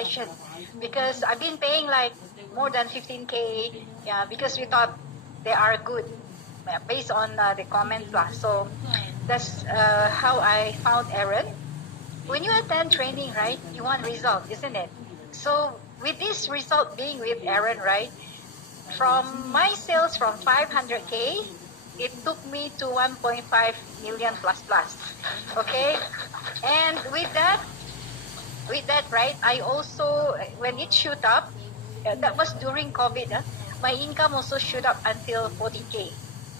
session, because I've been paying like more than 15K, yeah, because we thought they are good based on the comments lah. So that's how I found Aaron. When you attend training, right, you want result, isn't it? So with this result being with Aaron, right, from my sales from 500K, it took me to 1.5 million plus plus. Okay, and with that, right, I also, when it shoot up, that was during COVID, my income also shoot up until 40K.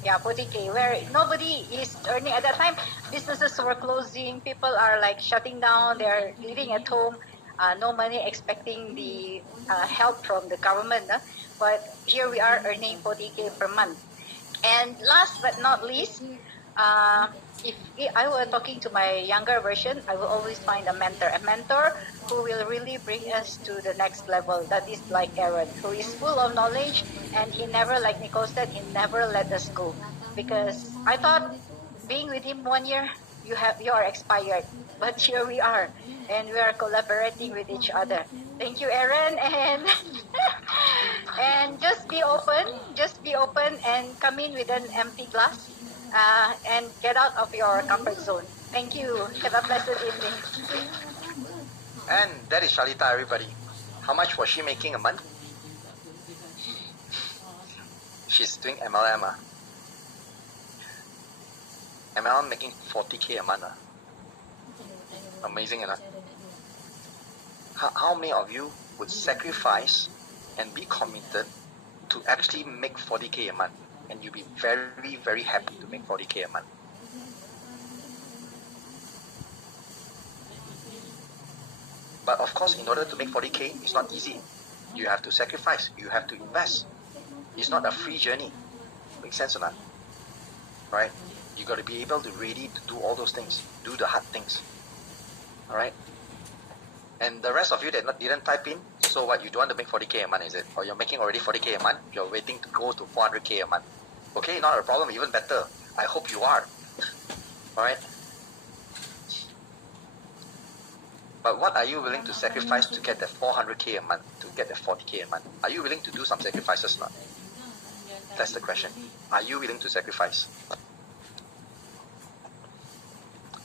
Yeah, 40K, where nobody is earning. At that time, businesses were closing, people are like shutting down, they're living at home, no money, expecting the help from the government. But here we are earning 40K per month. And last but not least, uh, if I were talking to my younger version, I will always find a mentor who will really bring us to the next level. That is like Aaron, who is full of knowledge, and he never, like Nicole said, he never let us go. Because I thought being with him 1 year, you are expired, but here we are, and we are collaborating with each other. Thank you, Aaron, and and just be open, and come in with an empty glass, and get out of your comfort zone. Thank you. Have a blessed evening. And that is Shalita, everybody. How much was she making a month? She's doing MLM. MLM making 40K a month. Amazing enough. How many of you would sacrifice and be committed to actually make 40K a month? And you'll be very, very happy to make 40K a month. But of course, in order to make 40K, it's not easy. You have to sacrifice. You have to invest. It's not a free journey. Make sense or not? Right? You got to be able to ready to do all those things. Do the hard things. Alright? And the rest of you that didn't type in, so what, you don't want to make 40K a month, is it? Or you're making already 40K a month, you're waiting to go to 400K a month. Okay, not a problem, even better. I hope you are. Alright? But what are you willing to sacrifice to get that 400K a month, to get that 40K a month? Are you willing to do some sacrifices or not? That's the question. Are you willing to sacrifice?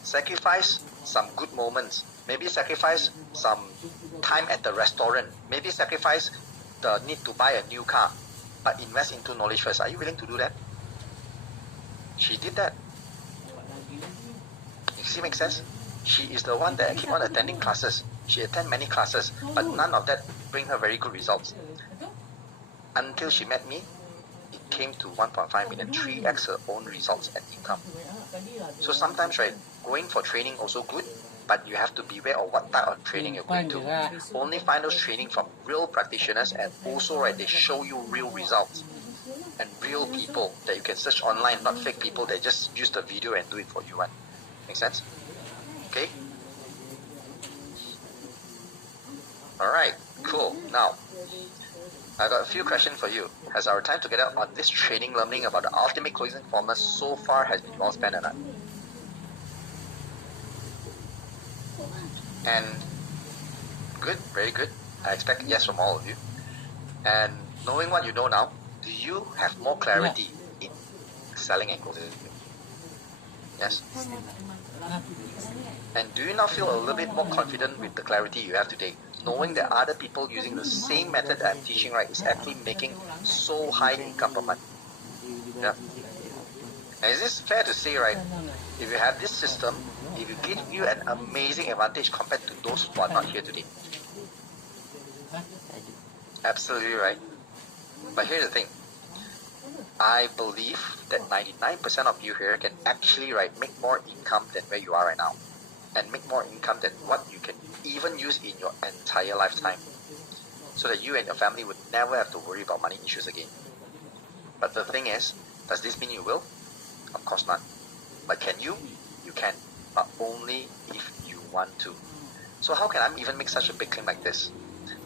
Sacrifice some good moments. Maybe sacrifice some time at the restaurant. Maybe sacrifice the need to buy a new car. But invest into knowledge first. Are you willing to do that? She did that. You see, makes sense? She is the one that keep on attending classes. She attend many classes, but none of that bring her very good results. Until she met me, it came to 1.5 million, 3x her own results and income. So sometimes, right, going for training also good, but you have to beware of what type of training you're going to. Only find those training from real practitioners, and also, right, they show you real results and real people that you can search online, not fake people that just use the video and do it for you. Make sense? Okay? Alright, cool. Now, I got a few questions for you. Has our time together on this training learning about the ultimate closing formula so far has been well spent or not? And good, very good. I expect yes from all of you. And knowing what you know now, do you have more clarity in selling and closing? Yes? And do you now feel a little bit more confident with the clarity you have today, knowing that other people using the same method that I'm teaching, right, is actually making so high income per month? Yeah. And is this fair to say, right, if you have this system, it will give you an amazing advantage compared to those who are not here today? Absolutely right. But here's the thing. I believe that 99% of you here can actually, right, make more income than where you are right now. And make more income than what you can even use in your entire lifetime. So that you and your family would never have to worry about money issues again. But the thing is, does this mean you will? Of course not. But can you? You can. But only if you want to. So how can I even make such a big claim like this?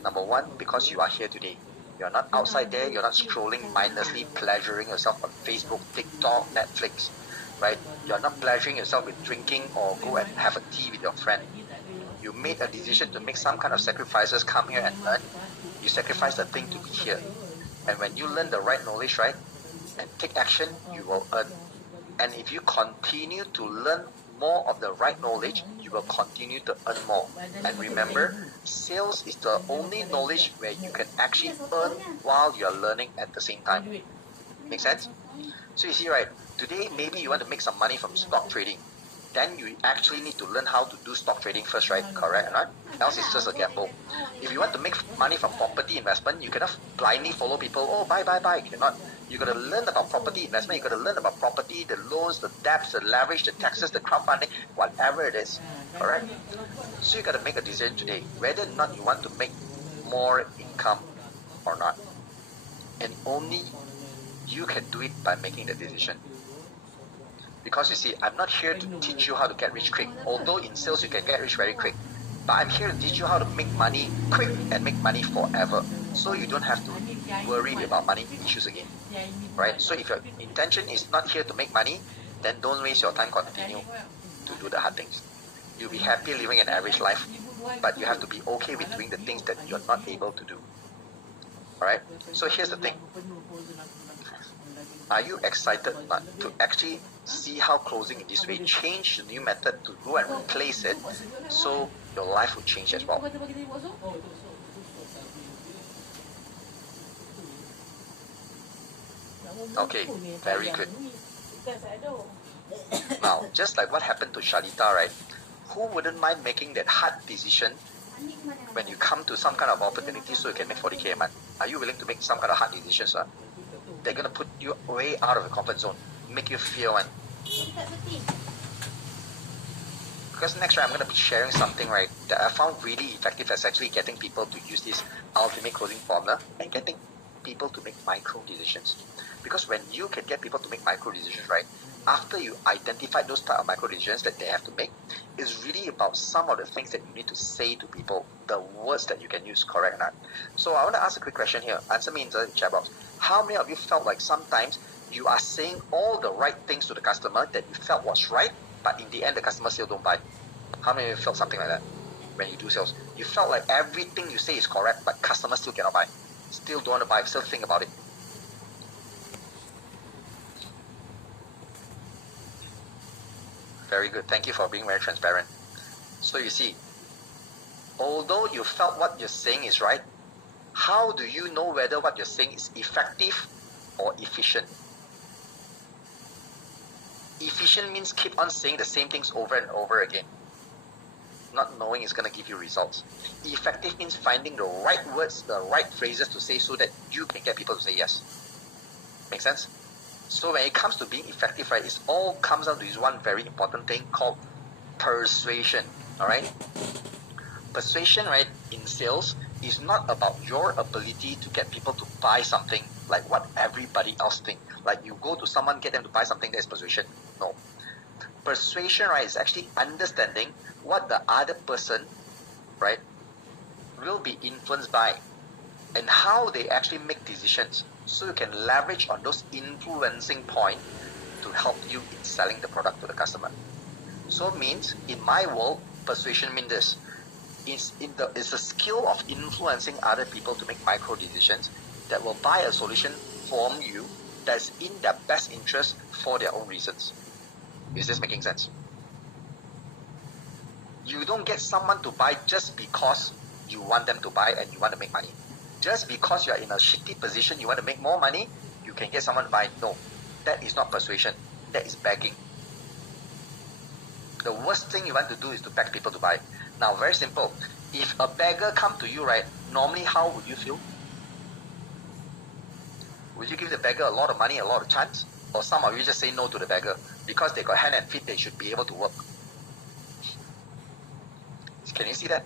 Number one, because you are here today. You're not outside there, you're not scrolling mindlessly, pleasuring yourself on Facebook, TikTok, Netflix, right? You're not pleasuring yourself with drinking or go and have a tea with your friend. You made a decision to make some kind of sacrifices, come here and learn. You sacrifice the thing to be here. And when you learn the right knowledge, right, and take action, you will earn. And if you continue to learn more of the right knowledge, you will continue to earn more. And remember, sales is the only knowledge where you can actually earn while you are learning at the same time. Make sense? So you see, right, today maybe you want to make some money from stock trading. Then you actually need to learn how to do stock trading first, right? Correct or not? Else it's just a gamble. If you want to make money from property investment, you cannot blindly follow people. Oh, buy. You cannot. You got to learn about property investment. You got to learn about property, the loans, the debts, the leverage, the taxes, the crowdfunding, whatever it is. Correct? So you got to make a decision today whether or not you want to make more income or not. And only you can do it by making the decision. Because you see, I'm not here to teach you how to get rich quick. Although in sales you can get rich very quick. But I'm here to teach you how to make money quick and make money forever. So you don't have to worry about money issues again. Right? So if your intention is not here to make money, then don't waste your time continue to do the hard things. You'll be happy living an average life, but you have to be okay with doing the things that you're not able to do. Alright? So here's the thing. Are you excited not to actually see how closing in this way change the new method to go and replace it so your life will change as well? Okay, very good. Now, just like what happened to Shalita, right? Who wouldn't mind making that hard decision when you come to some kind of opportunity so you can make 40K a month? Are you willing to make some kind of hard decisions? They're going to put you way out of the comfort zone, make you fear one. Because next, right, I'm going to be sharing something, right, that I found really effective as actually getting people to use this ultimate closing formula and getting people to make micro decisions. Because when you can get people to make micro decisions, right, after you identify those type of micro decisions that they have to make, it's really about some of the things that you need to say to people, the words that you can use, correct or not? So I want to ask a quick question here. Answer me in the chat box. How many of you felt like sometimes you are saying all the right things to the customer that you felt was right, but in the end the customer still don't buy? How many of you felt something like that when you do sales? You felt like everything you say is correct, but customers still cannot buy, still don't want to buy, still think about it. Very good. Thank you for being very transparent. So you see, although you felt what you're saying is right, how do you know whether what you're saying is effective or efficient? Efficient means keep on saying the same things over and over again. Not knowing is going to give you results. Effective means finding the right words, the right phrases to say so that you can get people to say yes. Make sense? So when it comes to being effective, right, it all comes down to this one very important thing called persuasion. Alright? Persuasion, right, in sales is not about your ability to get people to buy something like what everybody else thinks. Like you go to someone, get them to buy something, that's persuasion. No. Persuasion, right, is actually understanding what the other person, right, will be influenced by and how they actually make decisions. So you can leverage on those influencing points to help you in selling the product to the customer. So it means, in my world, persuasion means this. It's a skill of influencing other people to make micro decisions that will buy a solution from you that's in their best interest for their own reasons. Is this making sense? You don't get someone to buy just because you want them to buy and you want to make money. Just because you are in a shitty position, you want to make more money, you can get someone to buy. No, that is not persuasion. That is begging. The worst thing you want to do is to beg people to buy. Now, very simple. If a beggar come to you, right, normally how would you feel? Would you give the beggar a lot of money, a lot of chance? Or some of you just say no to the beggar because they got hand and feet, they should be able to work. Can you see that?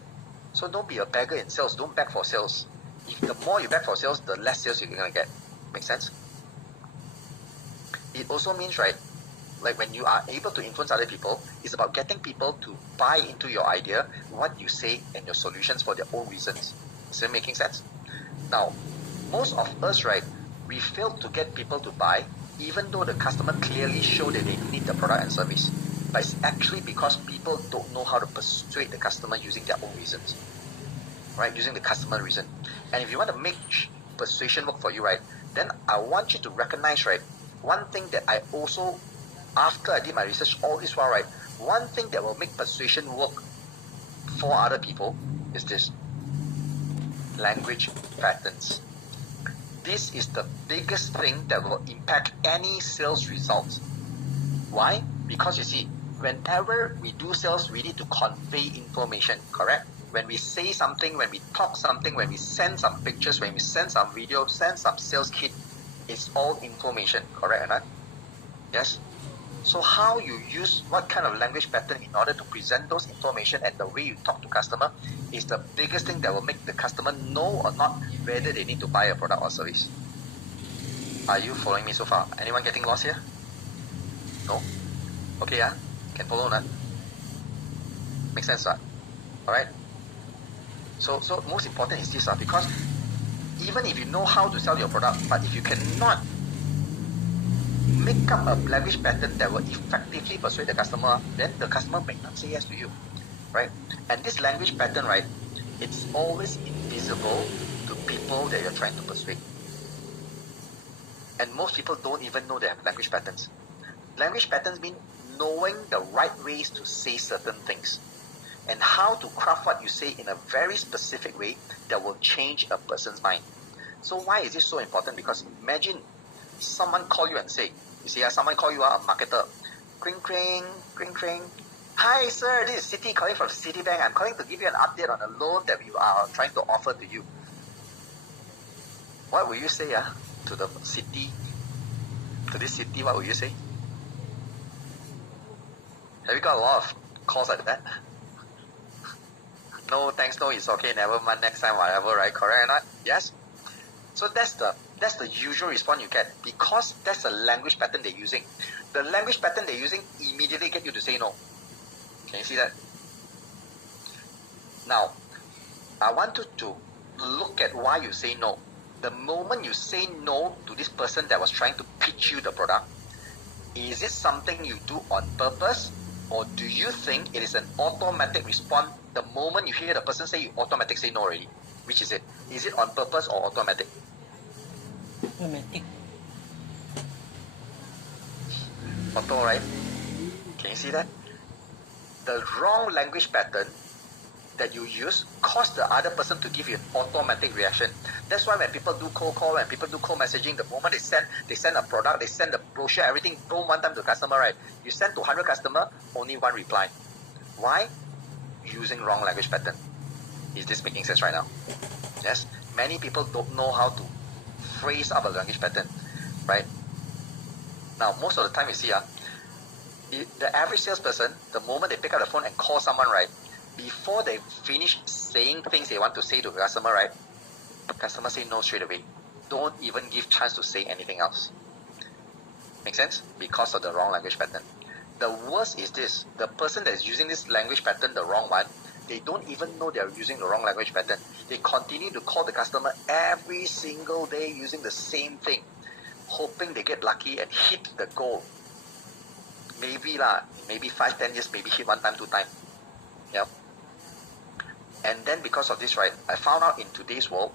So don't be a beggar in sales. Don't beg for sales. If the more you beg for sales, the less sales you're going to get. Make sense? It also means, right, like when you are able to influence other people, it's about getting people to buy into your idea, what you say, and your solutions for their own reasons. Is it making sense? Now, most of us, right, we fail to get people to buy even though the customer clearly show that they need the product and service. but it's actually because people don't know how to persuade the customer using their own reasons, right? Using the customer reason. And if you want to make persuasion work for you, right, then I want you to recognize, right, one thing that I also, after I did my research all this while, right, one thing that will make persuasion work for other people is this: language patterns. This is the biggest thing that will impact any sales results. Why? Because you see, whenever we do sales, we need to convey information, correct? When we say something, when we talk something, when we send some pictures, when we send some video, send some sales kit, it's all information, correct or not? Yes? So how you use what kind of language pattern in order to present those information and the way you talk to customer is the biggest thing that will make the customer know or not whether they need to buy a product or service. Are you following me so far? Anyone getting lost here? No? Okay, yeah? Can follow, nah? Make sense, right? Alright? So most important is this, because even if you know how to sell your product, but if you cannot make up a language pattern that will effectively persuade the customer, then the customer may not say yes to you, right? And this language pattern, right, it's always invisible to people that you're trying to persuade. And most people don't even know they have language patterns. Language patterns mean knowing the right ways to say certain things and how to craft what you say in a very specific way that will change a person's mind. So why is this so important? Because imagine someone call you and say, you see, someone call you a marketer, kring kring, kring kring. Hi sir, this is Citi calling from Citibank. I'm calling to give you an update on a loan that we are trying to offer to you. What will you say to the city, to this city, what will you say? Have you got a lot of calls like that? No, thanks, no, it's okay, never mind, next time, whatever, right? Correct or not? Yes? So that's the usual response you get, because that's the language pattern they're using. The language pattern they're using immediately get you to say no. Can you see that? Now, I want you to look at why you say no. The moment you say no to this person that was trying to pitch you the product, is it something you do on purpose, or do you think it is an automatic response? The moment you hear the person say, you automatically say no already. Which is it? Is it on purpose or automatic? Automatic. Auto, right? Can you see that? The wrong language pattern that you use cause the other person to give you an automatic reaction. That's why when people do cold call, when people do cold messaging, the moment they send a product, they send the brochure, everything, boom, one time to the customer, right? You send to 100 customer, only one reply. Why? Using wrong language pattern. Is this making sense right now? Yes? Many people don't know how to phrase up a language pattern, right? Now, most of the time you see, the average salesperson, the moment they pick up the phone and call someone, right, before they finish saying things they want to say to the customer, right, the customer say no straight away. Don't even give chance to say anything else. Make sense? Because of the wrong language pattern. The worst is this: the person that is using this language pattern, the wrong one, they don't even know they are using the wrong language pattern. They continue to call the customer every single day using the same thing, hoping they get lucky and hit the goal. Maybe 5-10 years, maybe hit one time, two time. Yep. And then because of this, right, I found out in today's world,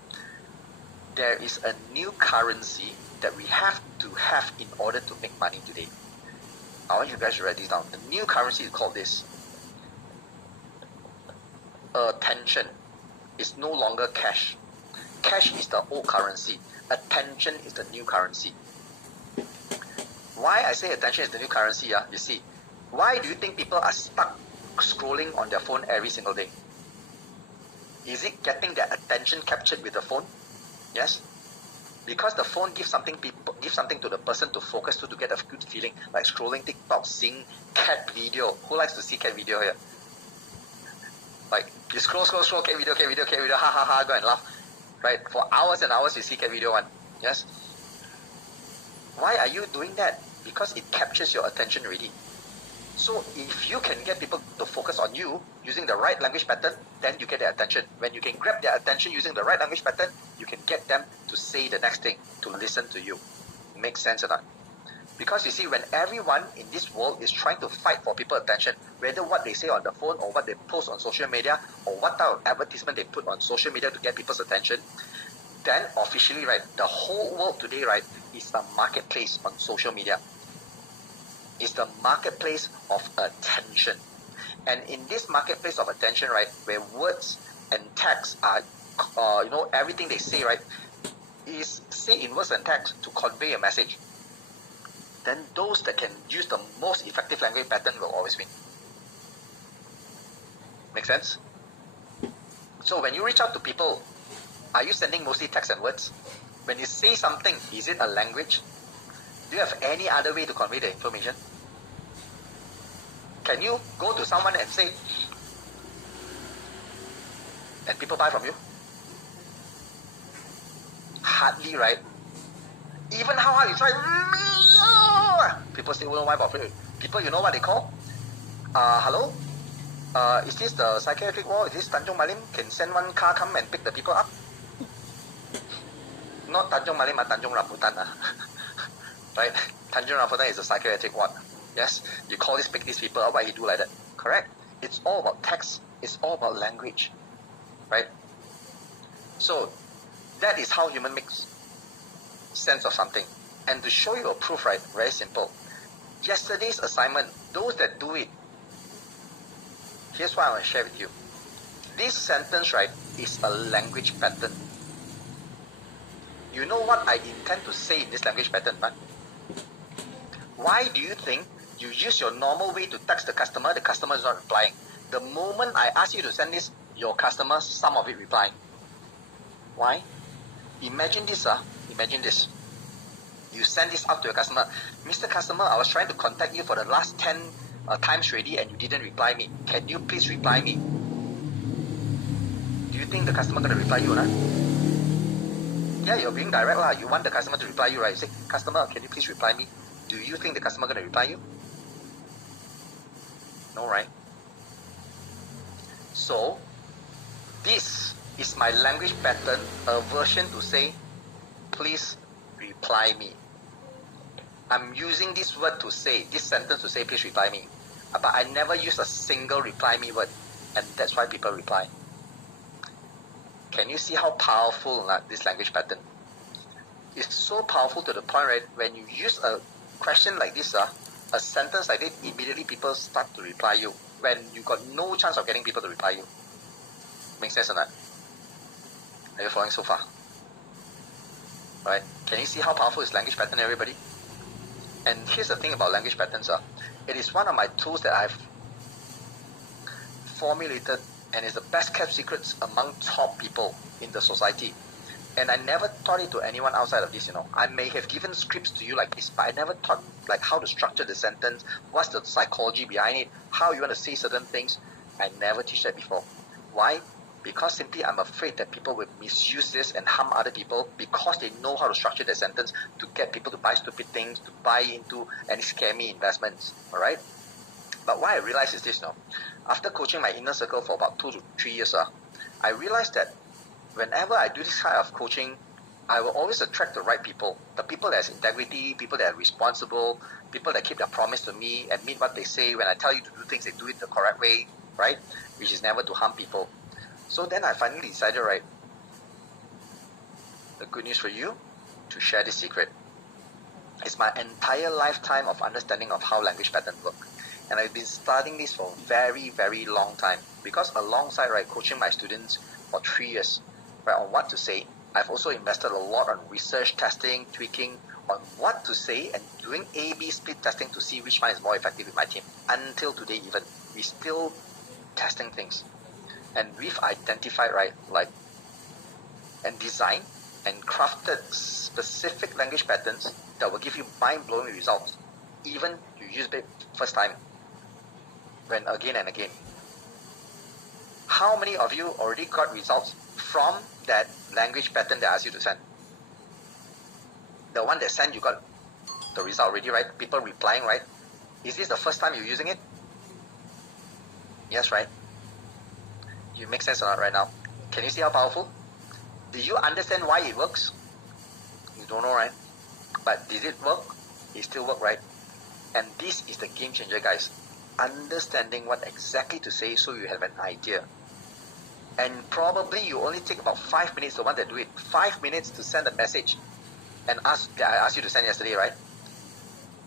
there is a new currency that we have to have in order to make money today. I want you guys to write this down. The new currency is called this: attention. Is no longer cash. Cash is the old currency. Attention is the new currency. Why I say attention is the new currency? You see, why do you think people are stuck scrolling on their phone every single day? Is it getting their attention captured with the phone? Yes. Because the phone gives something to the person to focus to get a good feeling, like scrolling TikTok, seeing cat video. Who likes to see cat video here? Like you scroll, cat video, ha ha ha, go and laugh. Right? For hours and hours you see cat video one. Yes? Why are you doing that? Because it captures your attention already. So if you can get people to focus on you using the right language pattern, then you get their attention. When you can grab their attention using the right language pattern, you can get them to say the next thing, to listen to you. Makes sense or not? Because you see, when everyone in this world is trying to fight for people's attention, whether what they say on the phone or what they post on social media or what type of advertisement they put on social media to get people's attention, then officially, right, the whole world today, right, is a marketplace on social media. It's the marketplace of attention. And in this marketplace of attention, right, where words and text are, everything they say, right, is say in words and text to convey a message, then those that can use the most effective language pattern will always win. Make sense? So when you reach out to people, are you sending mostly text and words? When you say something, is it a language? Do you have any other way to convey the information? Can you go to someone and say, and people buy from you? Hardly, right? Even how hard you try, people still won't wipe off it. People, you know what they call? Hello? Is this the psychiatric ward? Is this Tanjung Malim? Can send one car come and pick the people up? Not Tanjung Malim, but Tanjung Rambutan. Right? Tanjung Rambutan is a psychiatric ward. Yes? You call this, pick these people up, why you do like that? Correct? It's all about text. It's all about language. Right? So, that is how human makes sense of something. And to show you a proof, right, very simple. Yesterday's assignment, those that do it, here's what I want to share with you. This sentence, right, is a language pattern. You know what I intend to say in this language pattern, right? Why do you think you use your normal way to text the customer is not replying? The moment I ask you to send this, your customers, some of it replying. Why? Imagine this, imagine this. You send this out to your customer. Mr. Customer, I was trying to contact you for the last 10 times already and you didn't reply me. Can you please reply me? Do you think the customer going to reply you or not? Yeah, you're being direct lah. You want the customer to reply you, right? You say, customer, can you please reply me? Do you think the customer going to reply you? No, right? So, this is my language pattern, a version to say, please reply me. I'm using this word to say, this sentence to say, please reply me. But I never use a single reply me word. And that's why people reply. Can you see how powerful this language pattern? It's so powerful to the point, right, when you use a question like this, a sentence like this, immediately people start to reply you. When you got no chance of getting people to reply you. Make sense or not? Are you following so far? Right? Can you see how powerful is language pattern, everybody? And here's the thing about language patterns. It is one of my tools that I've formulated and is the best kept secrets among top people in the society. And I never taught it to anyone outside of this, I may have given scripts to you like this, but I never taught like how to structure the sentence, what's the psychology behind it, how you want to say certain things. I never teach that before. Why? Because simply I'm afraid that people will misuse this and harm other people because they know how to structure their sentence to get people to buy stupid things, to buy into any scammy investments. Alright? But what I realized is this after coaching my inner circle for about 2 to 3 years, I realized that whenever I do this kind of coaching, I will always attract the right people. The people that has integrity, people that are responsible, people that keep their promise to me and mean what they say. When I tell you to do things, they do it the correct way, right? Which is never to harm people. So then I finally decided, right, the good news for you, to share this secret. It's my entire lifetime of understanding of how language patterns work. And I've been studying this for a very, very long time. Because alongside, right, coaching my students for 3 years, right, on what to say, I've also invested a lot on research, testing, tweaking on what to say and doing A/B split testing to see which one is more effective with my team. Until today even, we're still testing things. And we've identified, right, like, and designed and crafted specific language patterns that will give you mind-blowing results, even you use it first time, when again and again. How many of you already got results from that language pattern that I asked you to send? The one that sent, you got the result already, right? People replying, right? Is this the first time you're using it? Yes, right? You make sense or not right now? Can you see how powerful? Do you understand why it works? You don't know, right? But did it work? It still work, right? And this is the game changer, guys. Understanding what exactly to say so you have an idea. And probably you only take about 5 minutes, the one that do it, 5 minutes to send a message and I asked you to send yesterday, right?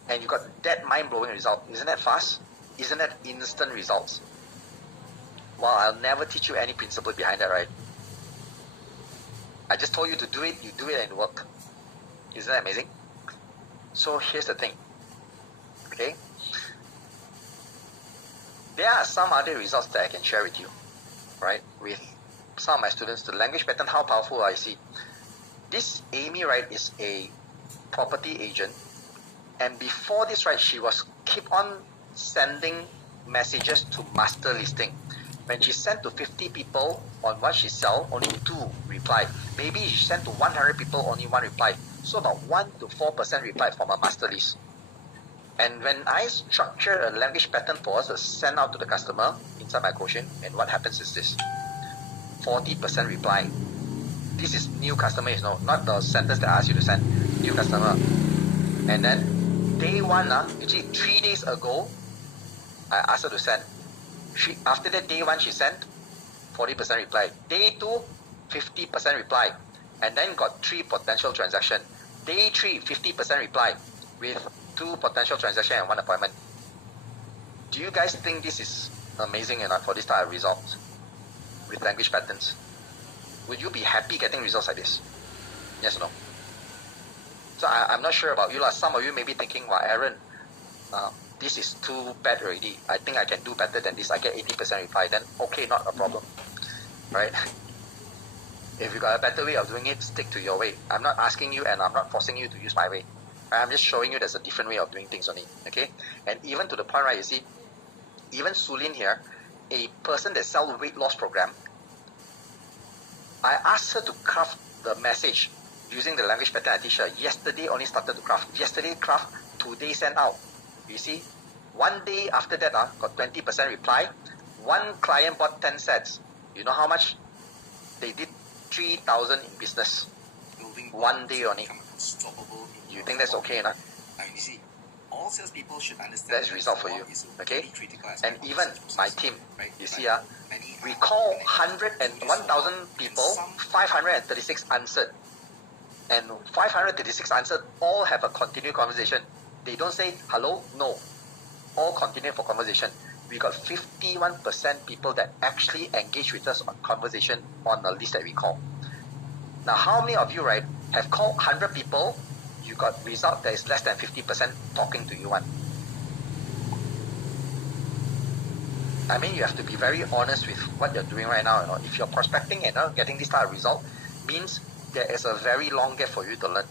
And you got that mind-blowing result. Isn't that fast? Isn't that instant results? Well, I'll never teach you any principle behind that, right? I just told you to do it, you do it and it work. Isn't that amazing? So here's the thing, okay? There are some other results that I can share with you, right? With some of my students, the language pattern, how powerful I see. This Amy, right, is a property agent. And before this, right, she was keep on sending messages to master listing. When she sent to 50 people on what she sell, only 2 replied. Maybe she sent to 100 people, only 1 replied. So about 1 to 4% replied from a master list. And when I structure a language pattern for us to send out to the customer inside my coaching, and what happens is this: 40% reply. This is new customer, you know, not the sentence that I asked you to send. New customer. And then day 1, actually 3 days ago, I asked her to send. After that, day 1 she sent, 40% reply. Day 2, 50% reply. And then got 3 potential transaction. Day 3, 50% reply with 2 potential transaction and 1 appointment. Do you guys think this is amazing enough for this type of results with language patterns? Would you be happy getting results like this? Yes or no? So I'm not sure about you. Some of you may be thinking, well, Aaron, this is too bad already. I think I can do better than this. I get 80% reply. Then okay, not a problem. Right? If you got a better way of doing it, stick to your way. I'm not asking you and I'm not forcing you to use my way. I'm just showing you there's a different way of doing things only. Okay? And even to the point, right, you see, even Sulin here, a person that sells weight loss program, I asked her to craft the message using the language pattern I teach her. Yesterday only started to craft. Yesterday craft, today sent out. You see, 1 day after that, got 20% reply. 1 client bought 10 sets. You know how much? They did 3,000 in business. 1 day only. You think that's okay enough? All salespeople should understand that's result for you, okay? And even my team, you see, we we call 1,000 people, 536 answered. And 536 answered all have a continued conversation. They don't say hello, no. All continue for conversation. We got 51% people that actually engage with us on conversation on the list that we call. Now, how many of you, right, have called 100 people, you got result that is less than 50% talking to you one? I mean, you have to be very honest with what you're doing right now. You know, if you're prospecting and not getting this type of result, means there is a very long gap for you to learn,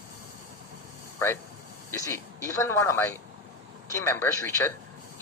right? You see, even one of my team members, Richard,